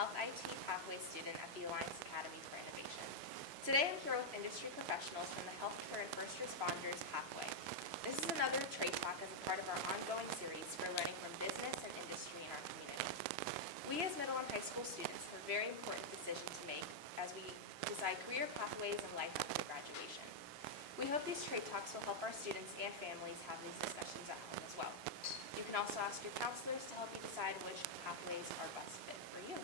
Health IT Pathway student at the Alliance Academy for Innovation. Today I'm here with industry professionals from the Healthcare and First Responders Pathway. This is another trade talk as a part of our ongoing series for learning from business and industry in our community. We as middle and high school students have a very important decision to make as we decide career pathways and life after graduation. We hope these trade talks will help our students and families have these discussions at home as well. You can also ask your counselors to help you decide which pathways are best fit for you.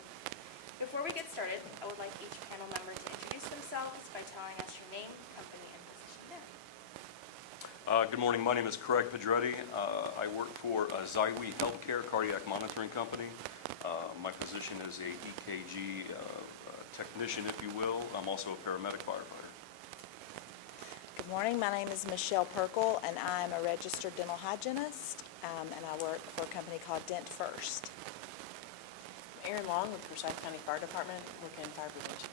Before we get started, I would like each panel member to introduce themselves by telling us your name, company, and position there. Good morning. My name is Craig Pedretti. I work for Zywe Healthcare Cardiac Monitoring Company. My position is a EKG technician, if you will. I'm also a paramedic firefighter. Good morning. My name is Michelle Perkle, and I'm a registered dental hygienist, and I work for a company called Dent First. Erin Long with Forsyth County Fire Department, working in fire prevention.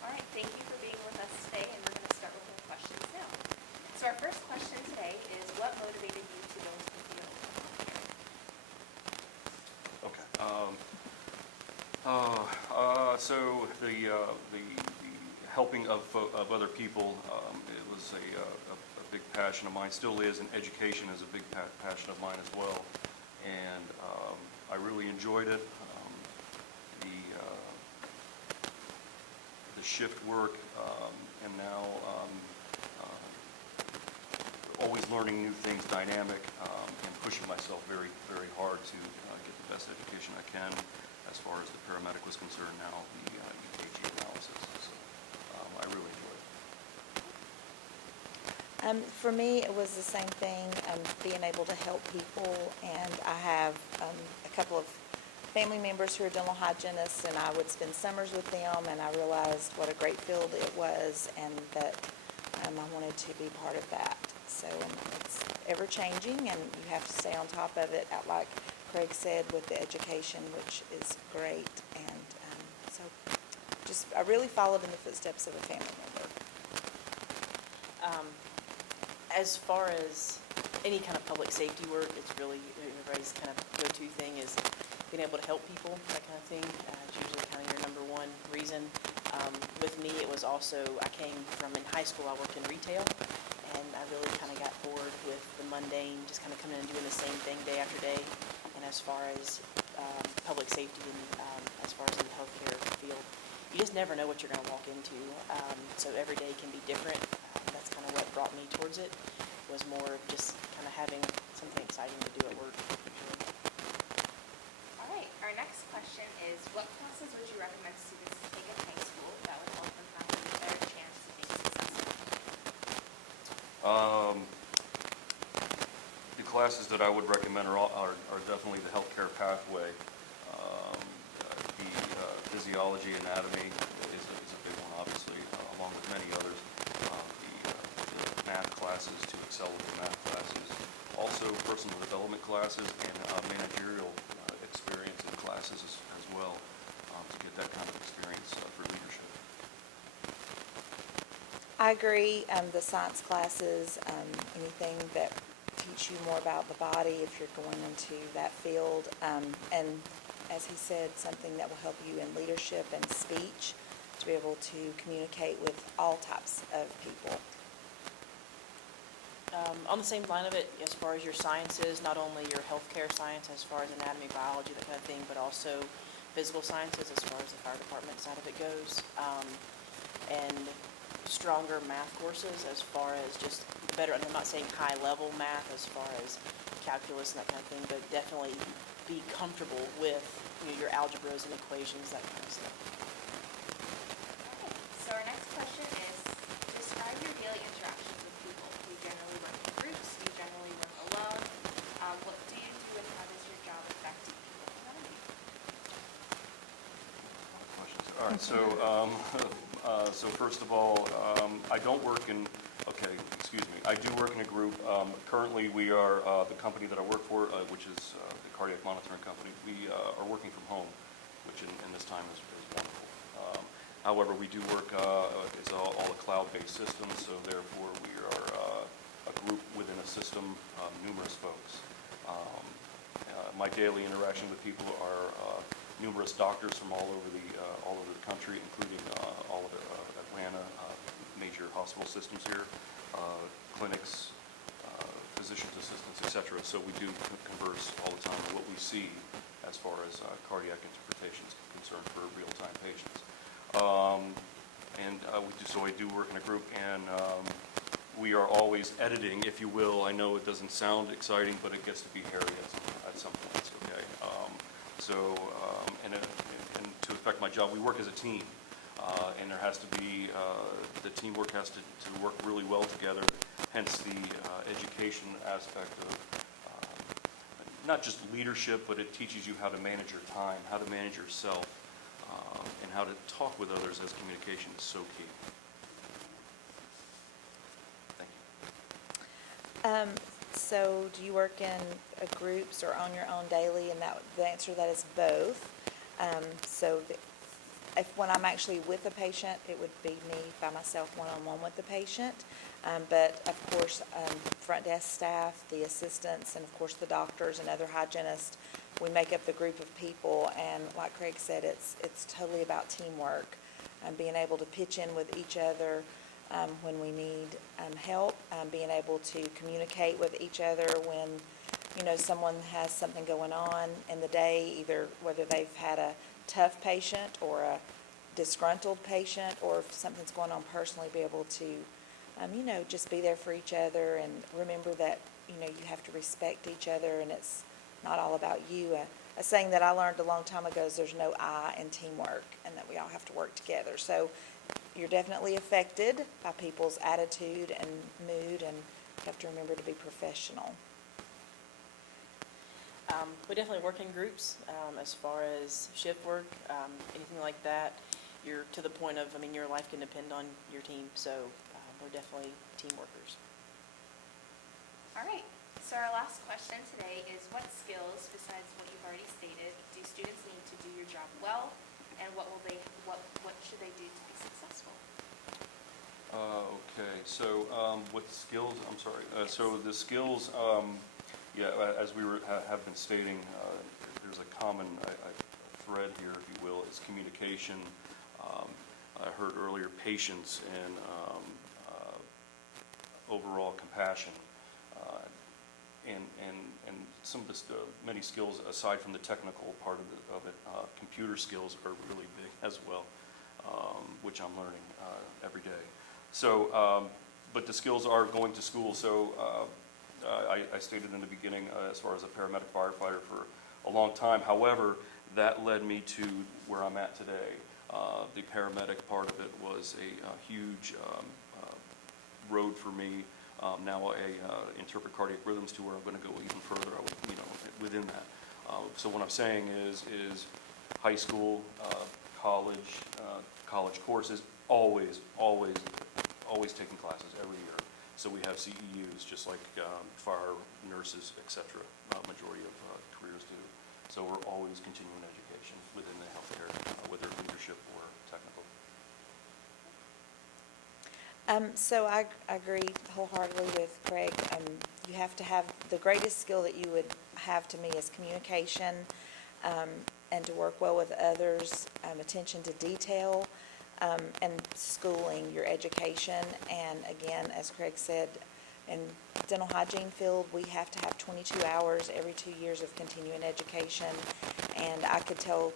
All right, thank you for being with us today, and we're going to start with our questions now. So our first question today is, what motivated you to go into the field of healthcare? Okay. So the helping of other people, it was a big passion of mine. Still is, and education is a big passion of mine as well. And I really enjoyed it. The shift work, and now always learning new things, dynamic, and pushing myself very, very hard to get the best education I can as far as the paramedic was concerned, now the EKG analysis. So I really enjoyed it. For me, it was the same thing, being able to help people, and I have a couple of family members who are dental hygienists, and I would spend summers with them, and I realized what a great field it was, and that I wanted to be part of that. So it's ever-changing, and you have to stay on top of it, like Craig said, with the education, which is great. And so I really followed in the footsteps of a family member. As far as any kind of public safety work, it's really everybody's kind of go-to thing is being able to help people, that kind of thing. It's usually kind of your number one reason. With me, it was also, I came from in high school, I worked in retail, and I really kind of got bored with the mundane, just kind of coming in and doing the same thing day after day. And as far as public safety and as far as in the healthcare field, you just never know what you're going to walk into. So every day can be different. That's kind of what brought me towards it, was more of just kind of having something exciting to do at work. All right, our next question is, what classes would you recommend students to take in high school that would help them have a better chance to be successful? The classes that I would recommend are definitely the healthcare pathway. The physiology, anatomy is a big one, obviously, along with many others. The math classes, to excel with the math classes. Also personal development classes and managerial experience in classes as well, to get that kind of experience for leadership. I agree. The science classes, anything that teach you more about the body if you're going into that field, and as he said, something that will help you in leadership and speech to be able to communicate with all types of people. On the same line of it, as far as your sciences, not only your healthcare science as far as anatomy, biology, that kind of thing, but also physical sciences as far as the fire department side of it goes. And stronger math courses as far as just better, and I'm not saying high level math as far as calculus and that kind of thing, but definitely be comfortable with your algebras and equations, that kind of stuff. Okay, so our next question is, describe your daily interactions with people. Do you generally work in groups? Do you generally work alone? What do you do and how does your job affect people around you? Questions. All right, so first of all, I don't work in, I do work in a group. Currently we are, the company that I work for, which is the Cardiac Monitoring Company, we are working from home, which in this time is wonderful. However, we do work, it's all a cloud-based system, so therefore we are a group within a system, numerous folks. My daily interaction with people are numerous doctors from all over the country, including all of Atlanta, major hospital systems here, clinics, physicians' assistants, et cetera. So we do converse all the time on what we see as far as cardiac interpretation is concerned for real-time patients. So I do work in a group, and we are always editing, if you will. I know it doesn't sound exciting, but it gets to be hairy at some points, okay? And to affect my job, we work as a team, and there has to be, the teamwork has to work really well together, hence the education aspect of not just leadership, but it teaches you how to manage your time, how to manage yourself, and how to talk with others, as communication is so key. Thank you. So do you work in groups or on your own daily? And the answer to that is both. When I'm actually with a patient, it would be me by myself one-on-one with the patient. But of course, front desk staff, the assistants, and of course the doctors and other hygienists, we make up the group of people. And like Craig said, it's totally about teamwork and being able to pitch in with each other when we need help, being able to communicate with each other when, someone has something going on in the day, either whether they've had a tough patient or a disgruntled patient, or if something's going on personally, be able to, just be there for each other and remember that, you have to respect each other and it's not all about you. A saying that I learned a long time ago is there's no I in teamwork, and that we all have to work together. So you're definitely affected by people's attitude and mood, and you have to remember to be professional. We definitely work in groups as far as shift work, anything like that. You're to the point of, your life can depend on your team, so we're definitely team workers. All right, so our last question today is, what skills, besides what you've already stated, do students need to do your job well, and what should they do to be successful? Okay, so with skills, I'm sorry. So the skills, as we have been stating, there's a common thread here, if you will. It's communication. I heard earlier patience and overall compassion, and some of the many skills aside from the technical part of it. Computer skills are really big as well, which I'm learning every day. So, but the skills are going to school. So I stated in the beginning, as far as a paramedic firefighter for a long time. However, that led me to where I'm at today. The paramedic part of it was a huge road for me. Now I interpret cardiac rhythms to where I'm going to go even further. Within that. So what I'm saying is high school, college courses, always taking classes every year. So we have CEUs, just like fire, nurses, etc. Majority of careers do. So we're always continuing education within the healthcare, whether leadership or technical. So I agree wholeheartedly with Craig. You have to have, the greatest skill that you would have to me is communication, and to work well with others, attention to detail, and schooling, your education. And again, as Craig said, in dental hygiene field, we have to have 22 hours every 2 years of continuing education. And I could tell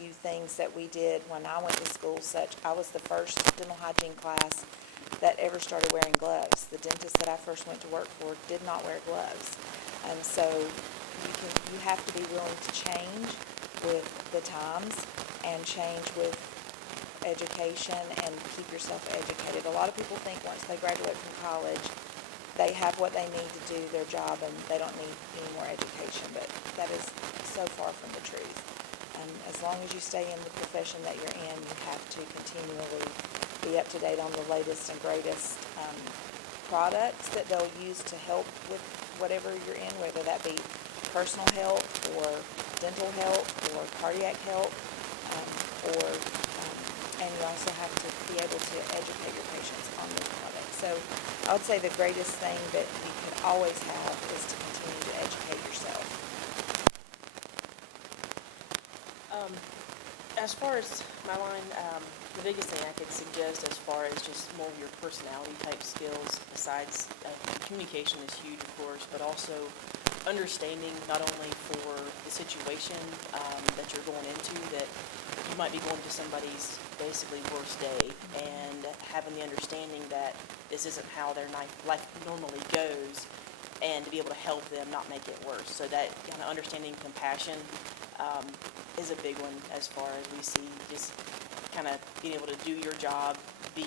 you things that we did when I went to school, such I was the first dental hygiene class that ever started wearing gloves. The dentist that I first went to work for did not wear gloves. And so you have to be willing to change with the times and change with education and keep yourself educated. A lot of people think once they graduate from college, they have what they need to do their job and they don't need any more education, but that is so far from the truth. As long as you stay in the profession that you're in, you have to continually be up to date on the latest and greatest products that they'll use to help with whatever you're in, whether that be personal health or dental health or cardiac health, and you also have to be able to educate your patients on those products. So I would say the greatest thing that you could always have is to continue to educate yourself. As far as my line, the biggest thing I could suggest as far as just more of your personality type skills, besides communication is huge, of course, but also understanding not only for the situation that you're going into, that you might be going to somebody's basically worst day, and having the understanding that this isn't how their life normally goes, and to be able to help them not make it worse. So that kind of understanding compassion is a big one as far as we see, just kind of being able to do your job, be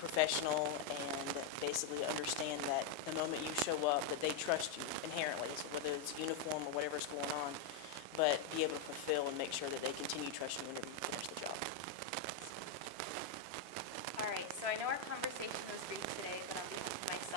professional, and basically understand that the moment you show up, that they trust you inherently, so whether it's uniform or whatever's going on, but be able to fulfill and make sure that they continue trusting you whenever you finish the job. All right, so I know our conversation was brief today, but on behalf of myself